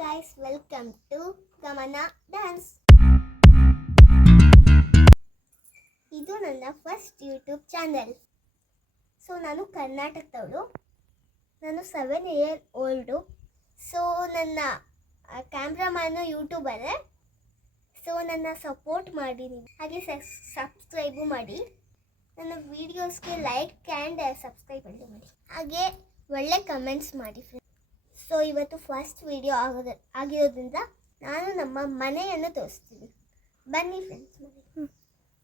guys, welcome to Gamana Dance. ಇದು ನನ್ನ first YouTube channel. So ನಾನು ಕರ್ನಾಟಕದವಳು. ನಾನು 7 year old. ಸೊ ನನ್ನ ಕ್ಯಾಮ್ರಾಮ್ಯಾನು ಯೂಟ್ಯೂಬರೇ. ಸೊ ನನ್ನ ಸಪೋರ್ಟ್ ಮಾಡಿ, ಹಾಗೆ ಸಬ್ಸ್ಕ್ರೈಬು ಮಾಡಿ. ನನ್ನ ವೀಡಿಯೋಸ್ಗೆ ಲೈಕ್ ಆ್ಯಂಡ್ ಸಬ್ಸ್ಕ್ರೈಬ್ ಮಾಡಿ, ಹಾಗೆ ಒಳ್ಳೆ ಕಮೆಂಟ್ಸ್ ಮಾಡಿ ಫ್ರೆಂಡ್ಸ್. ಸೊ ಇವತ್ತು ಫಸ್ಟ್ ವಿಡಿಯೋ ಆಗಿರೋದ್ರಿಂದ ನಾನು ನಮ್ಮ ಮನೆಯನ್ನು ತೋರಿಸ್ತೀನಿ. ಬನ್ನಿ ಫ್ರೆಂಡ್ಸ್.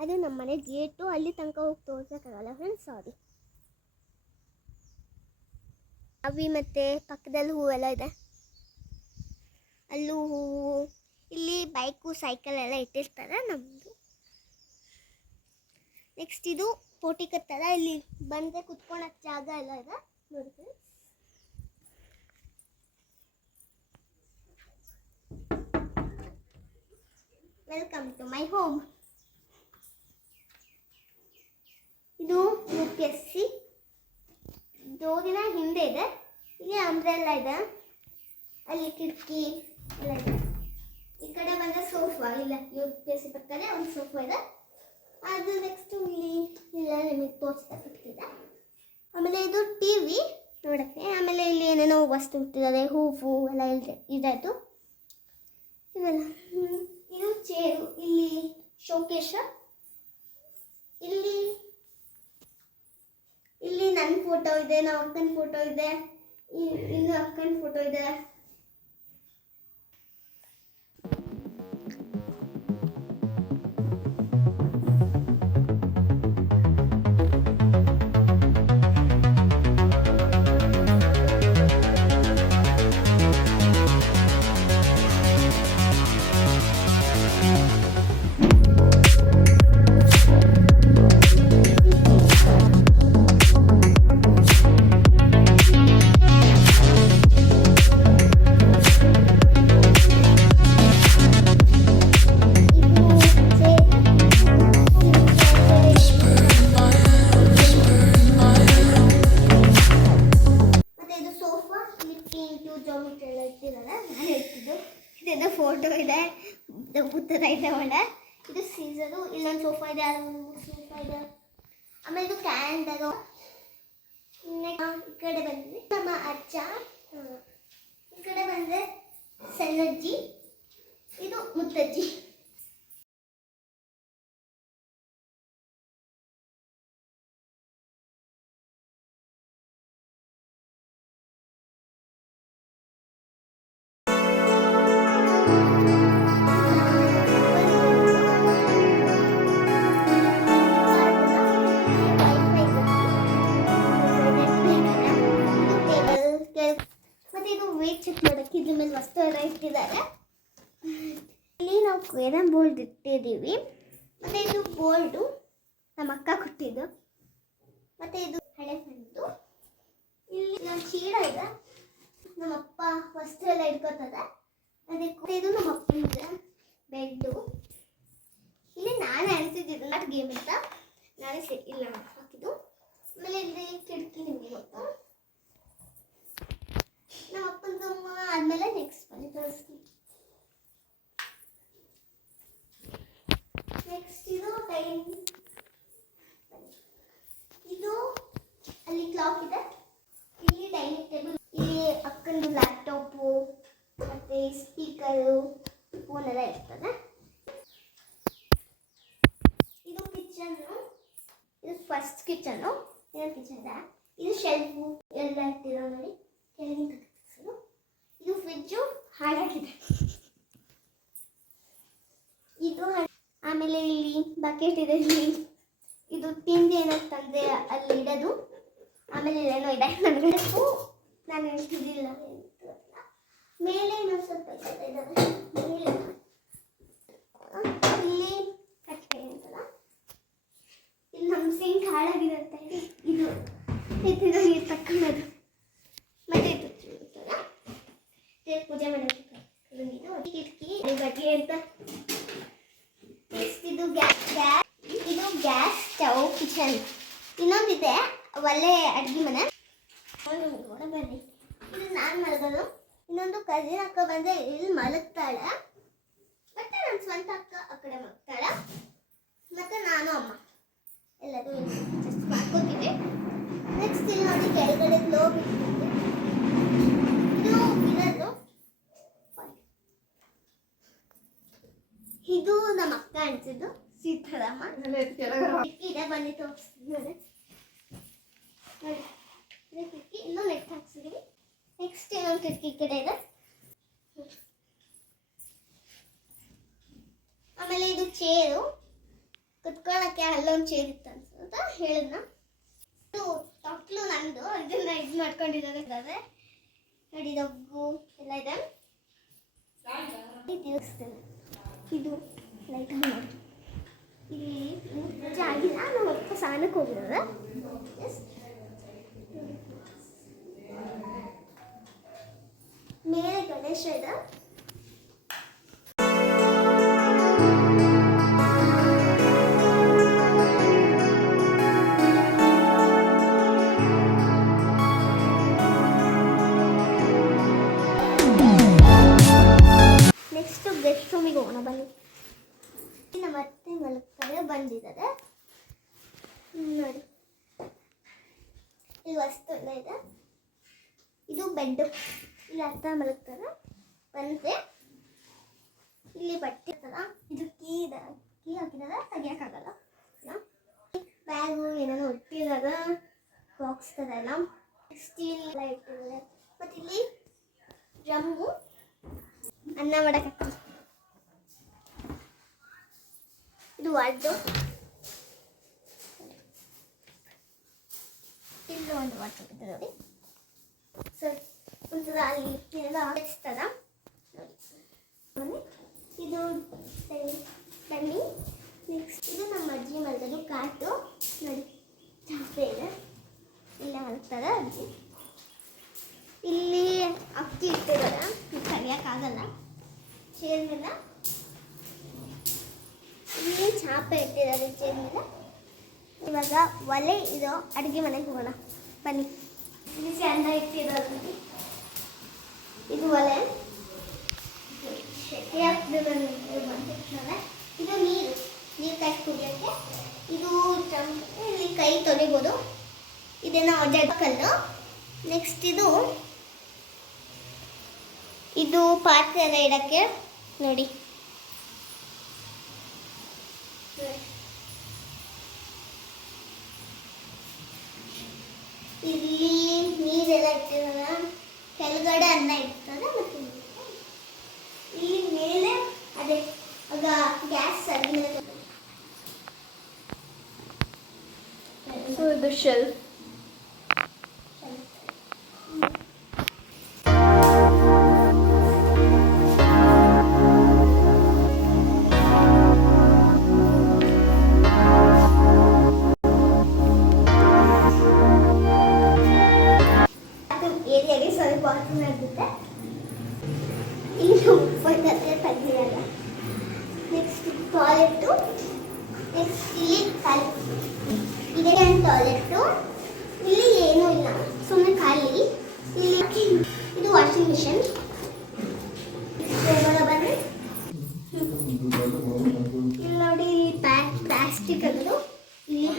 ಅದು ನಮ್ಮ ಮನೆ ಗೇಟು, ಅಲ್ಲಿ ತನಕ ಹೋಗಿ ತೋರ್ಸೋಕ್ಕಾಗಲ್ಲ ಫ್ರೆಂಡ್ಸ್, ಸಾರಿ. ಅವಿ ಮತ್ತು ಪಕ್ಕದಲ್ಲಿ ಹೂವೆಲ್ಲ ಇದೆ, ಅಲ್ಲೂ ಹೂವು, ಇಲ್ಲಿ ಬೈಕು ಸೈಕಲ್ ಎಲ್ಲ ಇಟ್ಟಿರ್ತಾರೆ ನಮ್ಮದು. ನೆಕ್ಸ್ಟ್ ಇದು ಪೋಟಿಕ ಥರ, ಇಲ್ಲಿ ಬಂದರೆ ಕುತ್ಕೊಳ್ಳೋಕ್ಕೆ ಜಾಗ ಎಲ್ಲ ಇದೆ ನೋಡಿ friends. Welcome to my home. ಇದು UPSC ಡೋರಿನ ಹಿಂದೆ ಇದೆ. ಇಲ್ಲಿ ಅಂಬ್ರೆಲ್ಲ ಇದೆ, ಅಲ್ಲಿ ಕಿಟಕಿ ಎಲ್ಲ ಇದೆ. ಈ ಕಡೆ ಬಂದರೆ ಸೋಫಾ, ಇಲ್ಲ UPSC ಪಕ್ಕದಲ್ಲಿ ಒಂದು ಸೋಫಾ ಇದೆ. ಅದು ನೆಕ್ಸ್ಟ್ ಇಲ್ಲಿ ಇಲ್ಲ ನಿಮಗೆ ತೋರಿಸ್ತಾ ಇದೆ. ಆಮೇಲೆ ಇದು TV ನೋಡೋಕ್ಕೆ. ಆಮೇಲೆ ಇಲ್ಲಿ ಏನೇನೋ ವಸ್ತು ಇಟ್ಟಿದ್ದಾರೆ, ಹೂವು ಎಲ್ಲ ಇದೆದು ಇವೆಲ್ಲ. ಇದು ಚೇರು, ಇಲ್ಲಿ ಶೋಕೇಶ, ಇಲ್ಲಿ ನನ್ನ ಫೋಟೋ ಇದೆ, ನಮ್ಮ ಅಕ್ಕನ ಫೋಟೋ ಇದೆ, ಇನ್ನು ಅಕ್ಕನ ಫೋಟೋ ಇದೆ. ಇದೆಲ್ಲ ಫೋಟೋ ಇದೆ, ಬುದ್ಧದ ಇದೆ ಒಳ್ಳೆ. ಇದು ಸೀಸರು, ಇಲ್ಲೊಂದು ಸೋಫಾ ಇದೆ, ಅಲ್ಲೊಂದು ಸೋಫಾ ಇದೆ. ಆಮೇಲೆ ಇದು ಕ್ಯಾಂಡರು. ಈ ಕಡೆ ಬಂದರೆ ನಮ್ಮ ಅಜ್ಜ, ಈ ಕಡೆ ಬಂದರೆ ಸಣ್ಣಜ್ಜಿ, ಇದು ಮುತ್ತಜ್ಜಿ. ಚೆಕ್ ಮಾಡೋಕ್ಕೆ ಇದ್ರ ಮೇಲೆ ವಸ್ತು ಎಲ್ಲ ಇಟ್ಟಿದ್ದಾರೆ. ಇಲ್ಲಿ ನಾವು ಕ್ಯಾರಮ್ ಬೋರ್ಡ್ ಇಟ್ಟಿದ್ದೀವಿ. ಮತ್ತು ಇದು ಬೋರ್ಡು ನಮ್ಮ ಅಕ್ಕ ಕೊಟ್ಟಿದ್ದು. ಮತ್ತು ಇದು ಹಳೆ ಫ್ರೆಂಡು. ಇಲ್ಲಿ ನಮ್ಮ ಚೀಡ ಇದೆ, ನಮ್ಮಪ್ಪ ವಸ್ತು ಎಲ್ಲ ಇಟ್ಕೋತದೆ. ಅದಕ್ಕೆ ಇದು ನಮ್ಮ ಅಪ್ಪನಿದೆ ಬೆಡ್ಡು. ಇಲ್ಲಿ ನಾನೇ ಅನಿಸಿದ್ದು ನಾಟ್ ಗೇಮ್ ಅಂತ, ನಾನೇ ಇಲ್ಲ ಹಾಕಿದ್ದು. ಆಮೇಲೆ ಇಲ್ಲಿ ಕಿಟಕಿ ನಿಮಗೆ ಗೊತ್ತಾ, ನಮ್ಮ ಅಪ್ಪನ ರೂಮ್ ಆದಮೇಲೆ ನೆಕ್ಸ್ಟ್ ಬನ್ನಿ ತೋರಿಸ್ತೀನಿ. ನೆಕ್ಸ್ಟ್ ಇದು ಟೈಮ್, ಇದು ಅಲ್ಲಿ ಕ್ಲಾಕ್ ಇದೆ, ಇಲ್ಲಿ ಡೈನಿಂಗ್ ಟೇಬಲ್, ಇಲ್ಲಿ ಅಕ್ಕಂದು ಲ್ಯಾಪ್ಟಾಪು ಮತ್ತು ಸ್ಪೀಕರು, ಫೋನ್ ಎಲ್ಲ ಇರ್ತದೆ. ಇದು ಕಿಚನ್ನು, ಇದು ಫಸ್ಟ್ ಕಿಚನ್ನು, ಇನ್ನೊಂದು ಕಿಚನ್ ಇದೆ. ಇದು ಶೆಲ್ಫು ಎಲ್ಲ ಇಟ್ಟಿರೋ ನೋಡಿ, ಕೆಳಗಿನ ತಗ್ಗಿಸಲು. ಇದು ಫ್ರಿಜ್ಜು ಹಾಳಾಗಿದೆ, ಇದು. ಆಮೇಲೆ ಇಲ್ಲಿ ಬಕೆಟ್ ಇದೆ, ಇಲ್ಲಿ ಇದು ತಿಂಡಿ ಏನೋ ತಂದೆ ಅಲ್ಲಿ ಇಡೋದು. ಆಮೇಲೆ ಇಲ್ಲೇನೋ ಇದೆ, ನನಗೆ ನಾನು ಹೇಳ್ತಿದ್ದಿಲ್ಲ. ಮೇಲೆ ಇನ್ನೊಂದು ಸ್ವಲ್ಪ ಇದ್ದಾವೆ ಮೇಲೆ. ಇಲ್ಲಿ ಕಟ್ಟೆ ಅಂತಲ್ಲ, ಇಲ್ಲಿ ನಮ್ಮ ಸಿಂಕ್ ಹಾಳಾಗಿರುತ್ತೆ, ಇದು ಎತ್ತಿರೋ ನೀರು ತಕ್ಕೊಳ್ಳೋದು. ಮತ್ತೆ ಇದು ಪೂಜೆ ಮಾಡೋಕ್ಕೆ ಕಿಟಕಿ ಬಗೆ ಅಂತ. ನೆಕ್ಸ್ಟ್ ಇದು ಗ್ಯಾಸ್ ಸ್ಟವ್ ಕಿಚನ್. ಇನ್ನೊಂದಿದೆ ಒಳ್ಳೆ ಅಡುಗೆ ಮನೆ. ಬನ್ನಿ, ಇದು ನಾನು ಮಲಗೋದು. ಇನ್ನೊಂದು ಕಸಿನ್ ಅಕ್ಕ ಬಂದರೆ ಇಲ್ಲಿ ಮಲಗ್ತಾಳೆ, ಮತ್ತು ನನ್ನ ಸ್ವಂತ ಅಕ್ಕ ಆ ಕಡೆ ಮಲಗ್ತಾಳೆ, ಮತ್ತು ನಾನು ಅಮ್ಮ ಎಲ್ಲರೂ ಜಸ್ಟ್ ಮಾಡ್ಕೋತೀವಿ. ನೆಕ್ಸ್ಟ್ ಇಲ್ಲಿ ನೋಡಿ ಕೆಳಗಡೆ ಗ್ಲೋ ಬಿಟ್ಟಿದೆ. ಇದು ನಮ್ಮ ಅಕ್ಕ ಅನ್ಸಿದ್ದು ಸೀತಾರಾಮ. ಇದೆ ಬನ್ನಿ ತೋರಿಸ್ತೀನಿ ನೋಡಿ. ಕಿಟಕಿ ಇನ್ನೂ ನೆಟ್ ಹಾಕ್ಸಿದೀವಿ. ನೆಕ್ಸ್ಟ್ ಇನ್ನೊಂದು ಕಿಟಕಿ ಕಡೆ ಇದೆ. ಆಮೇಲೆ ಇದು ಚೇರು, ಕುತ್ಕೊಳ್ಳೋಕ್ಕೆ ಅಲ್ಲೊಂದು ಚೇರ್ ಇತ್ತು ಅಂತ ಹೇಳಿದ್ನ. ಇದು ತೊಟ್ಲು ನಂದು, ಇದನ್ನ ಇದು ಮಾಡ್ಕೊಂಡಿದ್ದಾರೆ ನೋಡಿ. ದೊಗ್ಗು ಎಲ್ಲ ಇದೆ. ದೇವಸ್ಥಾನ ಇದು ಲೈಟ್ ನೋಡಿ. ಇಲ್ಲಿ ಪೂಜೆ ಆಗಿಲ್ಲ, ನಮ್ಮ ಅಪ್ಪ ಸ್ನಾನಕ್ಕೆ ಹೋಗಿದ್ದಾರೆ. ಮೇಲೆ ಗಣೇಶ ಇದೆ. ನೆಕ್ಸ್ಟ್ ಗೆಸ್ಟ್ ರೂಮಿಗೆ ಹೋಗೋಣ ಬನ್ನಿ. ನಮ್ಮ ಅತ್ತೆ ಮಲಗ್ತಾರೆ ಬಂದಿದ್ದಾರೆ ನೋಡಿ. ಇಲ್ಲಿ ವಸ್ತು ಎಲ್ಲ ಇದೆ. ಇದು ಬೆಡ್, ಇಲ್ಲಿ ಅತ್ತೆ ಮಲಗ್ತಾರೆ ಬಂದರೆ. ಇಲ್ಲಿ ಬಟ್ಟೆ ಇರ್ತದ, ಇದು ಕೀ ಇದೆ, ಕೀ ಹಾಕಿದಾಗ ತೆಗಿಯೋಕ್ಕಾಗಲ್ಲ. ಬ್ಯಾಗು ಏನಾದ್ರು ಒಟ್ಟಿದಾಗ ಬಾಕ್ಸ್ ಥರ ಎಲ್ಲ ಸ್ಟೀಲ್ ಎಲ್ಲ ಇಟ್ಟಿದ್ದಾರೆ. ಮತ್ತು ಇಲ್ಲಿ ಡ್ರಮ್ಮು ಅನ್ನ ಮಾಡಕ್ಕೆ. ಇದು ವಾರ್ಡು, ಇಲ್ಲೂ ಒಂದು ವಾಟರ್ ಇದೆ ನೋಡಿ. ಸರ್ ಒಂಥರ ಅಲ್ಲಿ ಎಲ್ಲ ಹಾಕಿಸ್ತದ ನೋಡಿ. ಇದು ಬನ್ನಿ. ನೆಕ್ಸ್ಟ್ ಇದು ನಮ್ಮ ಅಜ್ಜಿ ಮಲಗೋದು ಕಾಟು ನೋಡಿ. ಚಾಪೆ ಇದೆ, ಇಲ್ಲ ಮಲಗ್ತಾರೆ ಅಜ್ಜಿ. ಇಲ್ಲಿ ಅಕ್ಕಿ ಇಟ್ಟಿದ್ದಾರೆ, ಕರಿಯೋಕ್ಕಾಗಲ್ಲ ಚೇರ್ ಮೇಲೆ. ಇಲ್ಲಿ ಚಾಪೆ ಇಟ್ಟಿದ್ದಾರೆ ಚೇರ್ ಮೇಲೆ. ಇವಾಗ ಒಲೆ ಇದು ಅಡುಗೆ ಮನೆಗೆ ಹೋಗೋಣ ಬನ್ನಿ. ಬಿಸಿ ಅನ್ನ ಇಟ್ಟಿರೋದು ಇದು ಒಲೆ. ಶೆಕೆ ಹಾಕ್ತಿದ್ದಾರೆ. ಇದು ನೀರು ಕಾಯಿ ಕುಡಿಯೋಕ್ಕೆ. ಇದು ಇಲ್ಲಿ ಕೈ ತೊಳಿಬೋದು. ಇದೇನೋ ಜಡ್ಕಲ್ಲು. ನೆಕ್ಸ್ಟ್ ಇದು ಪಾತ್ರೆ ಎಲ್ಲ ಇಡೋಕ್ಕೆ ನೋಡಿ. ಇಲ್ಲಿ ನೀರೆಲ್ಲ ಇಟ್ಟಿರೋದ, ಕೆಳಗಡೆ ಅನ್ನ ಇರ್ತದೆ. ಮತ್ತು ಇಲ್ಲಿ ಮೇಲೆ ಅದೇ ಆಗ ಗ್ಯಾಸ್ ಅಡಿಗೆ. ಸೊ ಇದು ಶೆಲ್ಫ್. ಏರಿಯಾಗೆ ಸ್ವಲ್ಪ ವಾಸನೆ ಆಗುತ್ತೆ. ಇನ್ನು ಬಂದತ್ತೆ ತೆಗಿಯಲ್ಲ. Next toilet. ನೆಕ್ಸ್ಟ್ ಇಲ್ಲಿ ಇದೇ ಟಾಯ್ಲೆಟು. ಇಲ್ಲಿ ಏನೂ ಇಲ್ಲ, ಸುಮ್ಮನೆ ಖಾಲಿ. ಇಲ್ಲಿ ಇದು ವಾಷಿಂಗ್ ಮಿಷಿನ್. ಬನ್ನಿ. ಇಲ್ಲಿ ನೋಡಿ, ಇಲ್ಲಿ ಪ್ಲಾಸ್ಟಿಕ್ ಅದು. ಇಲ್ಲಿ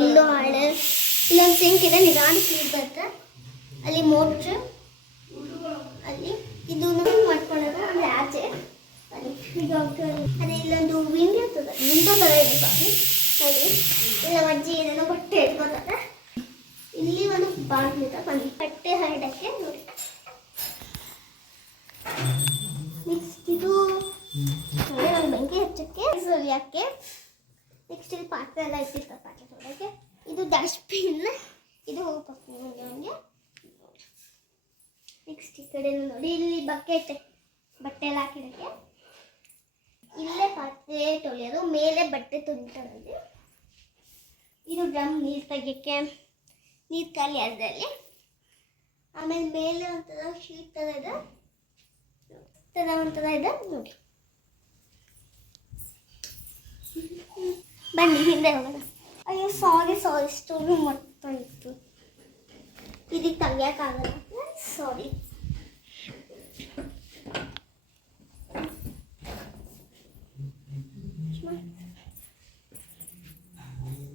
ಇಲ್ಲೂ ಹಾಳೆ. ಇಲ್ಲೊಂದು ಸಿಂಕ್ ಇದೆ, ನಿಧಾನಕ್ಕೆ ನೀರು ಬರುತ್ತೆ. ಅಲ್ಲಿ ಮೋಟ್ರು, ಅಲ್ಲಿ ಇದು ಮಾಡ್ಕೊಳ್ಳೋದು ಅಂದರೆ ಆಚೆ. ಅದೇ ಇಲ್ಲೊಂದು ವಿಂಡೋ ಥರ ಇದೆ ಬಾಗಿ ನೋಡಿ. ಇಲ್ಲ ಅಜ್ಜಿ ಏನೇನೋ ಬಟ್ಟೆ ಇಟ್ಕೊತಾರೆ. ಇಲ್ಲಿ ಒಂದು ಬಾಗಿಲಿದೆ ಬನ್ನಿ, ಬಟ್ಟೆ ಹರಡಕ್ಕೆ ನೋಡಿ. ನೆಕ್ಸ್ಟ್ ಇದು ಒಂದು ಬೆಂಕಿ ಹಚ್ಚಕ್ಕೆ, ಸುರಿಯೋಕ್ಕೆ. ನೆಕ್ಸ್ಟ್ ಇಲ್ಲಿ ಪಾತ್ರೆ ಎಲ್ಲ ಇಟ್ಟಿರ್ತಾರೆ, ಪಾತ್ರೆ ತೊಗೊಳಕ್ಕೆ. ಇದು ಡಸ್ಟ್ಬಿನ್. ಇದು ಹಂಗೆ. ನೆಕ್ಸ್ಟ್ ಈ ಕಡೆ ನೋಡಿ, ಇಲ್ಲಿ ಬಕೆಟ್ ಬಟ್ಟೆ ಎಲ್ಲ ಹಾಕಿಡಕ್ಕೆ. ಇಲ್ಲೇ ಪಾತ್ರೆ ತೊಳೆಯೋದು, ಮೇಲೆ ಬಟ್ಟೆ ತೊಳಿತಾರೆ. ಇದು ಡ್ರಮ್ ನೀರು ತೆಗಿಯೋಕ್ಕೆ, ನೀರು ಖಾಲಿ ಅದರಲ್ಲಿ. ಆಮೇಲೆ ಮೇಲೆ ಒಂಥರ ಶೀಟ್ ಥರ ಇದೆ, ಒಂಥರ ಇದೆ ನೋಡಿ. ಬನ್ನಿ ಹಿಂದೆ ಹೋಗೋಣ. ಅಯ್ಯೋ ಸಾರಿ ಸ್ಟೋವ್ ಮರ್ತೋಯ್ತು. ಇದಕ್ಕೆ ತೆಗಿಯೋಕ್ಕಾಗಲ್ಲ, ಸಾರಿ.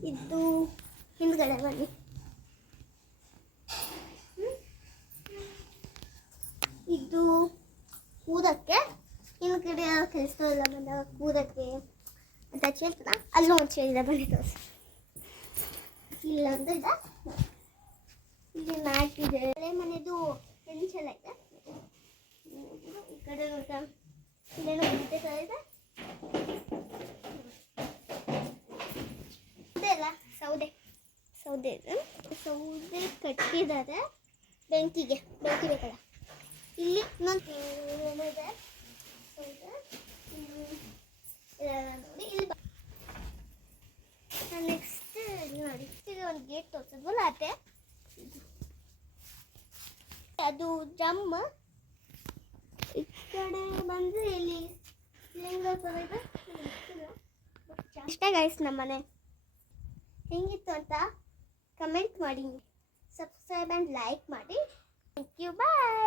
ಇದು ಹಿಂದ್ಗಡೆ ಬನ್ನಿ. ಇದು ಕೂದಕ್ಕೆ ಹಿಂದ್ಗಡೆ ಕೆಲಸ ಎಲ್ಲ ಬಂದಾಗ ಕೂದಕ್ಕೆ ಅಂತ ಚೇತನ ಅಲ್ಲೂ ಒಂದು ಚೇರ್ ಇದೆ, ಬನ್ನಿ ತೋರಿಸಿ. ಇಲ್ಲೊಂದು ಇದೆ, ಇಲ್ಲಿ ಮ್ಯಾಟ್ ಇದೆ, ಹಳೆ ಮನೆದು ಹೆಂಚೆಲ್ಲ ಇದೆ. ಈ ಕಡೆ ಇಲ್ಲೇನೋ ಗಂಟೆ ಥರ ಇದೆ. ಇದೆಲ್ಲ ಸೌದೆ ಸೌದೆ ಇದೆ, ಸೌದೆ ಕಟ್ಟಿದ್ದಾರೆ ಬೆಂಕಿಗೆ, ಬೆಂಕಿ ಬೇಕಲ್ಲ. ಇಲ್ಲಿ ಇನ್ನೊಂದು ಇದೆ ಸೌದೆ, ನೋಡಿ ಇಲ್ಲಿ ನೆಕ್ಸ್ಟ್ ಇಲ್ಲಿ ನೋಡಿ, ಈಗ ಒಂದು ಗೇಟ್ ತೋರಿಸಿದ್ವಲ್ಲ ಅದೇ ಅದು ಜಮ್ಮ. ಈ ಕಡೆ ಬಂದರೆ ಇಲ್ಲಿ ಲಿಂಗ ಇಷ್ಟ ಗೈಸ್. ನಮ್ಮನೆ ಹೆಂಗಿತ್ತು ಅಂತ ಕಮೆಂಟ್ ಮಾಡಿ, ಸಬ್ಸ್ಕ್ರೈಬ್ ಆ್ಯಂಡ್ ಲೈಕ್ ಮಾಡಿ. Thank you, bye.